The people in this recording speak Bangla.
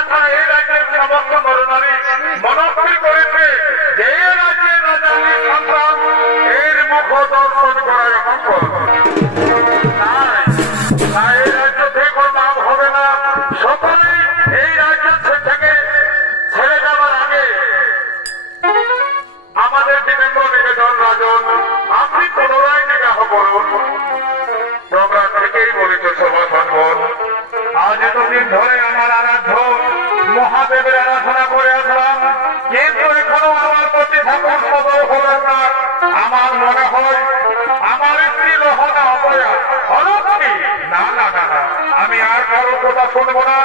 তাছাড়া এই রাজ্যের সমস্ত নরনারী মনস্থির করেছে যে রাজ্যের রাজালী সন্তান এর মুখ দর্শন করার মঙ্গল। তাই এই রাজ্য থেকে নাম হবে না। সকলেই এই রাজ্য থেকে ছেড়ে যাওয়ার আগে আমাদের বিনম্র নিবেদন, রাজন আপনি পুনরায় নিগাহ করুন। তোমরা থেকেই বলেছ সভাসদগণ, আজ এতদিন ধরে আমার আরাধ্য মহাদেবের আরাধনা করে আসলাম, কিন্তু এখনো আমার প্রতি ঠাকুর সদয় হলেন না। আমার মনে হয় আমার স্ত্রী লোহনা অপয়া অলক্ষী। না না না না, আমি আর কারোর কথা শুনবো না।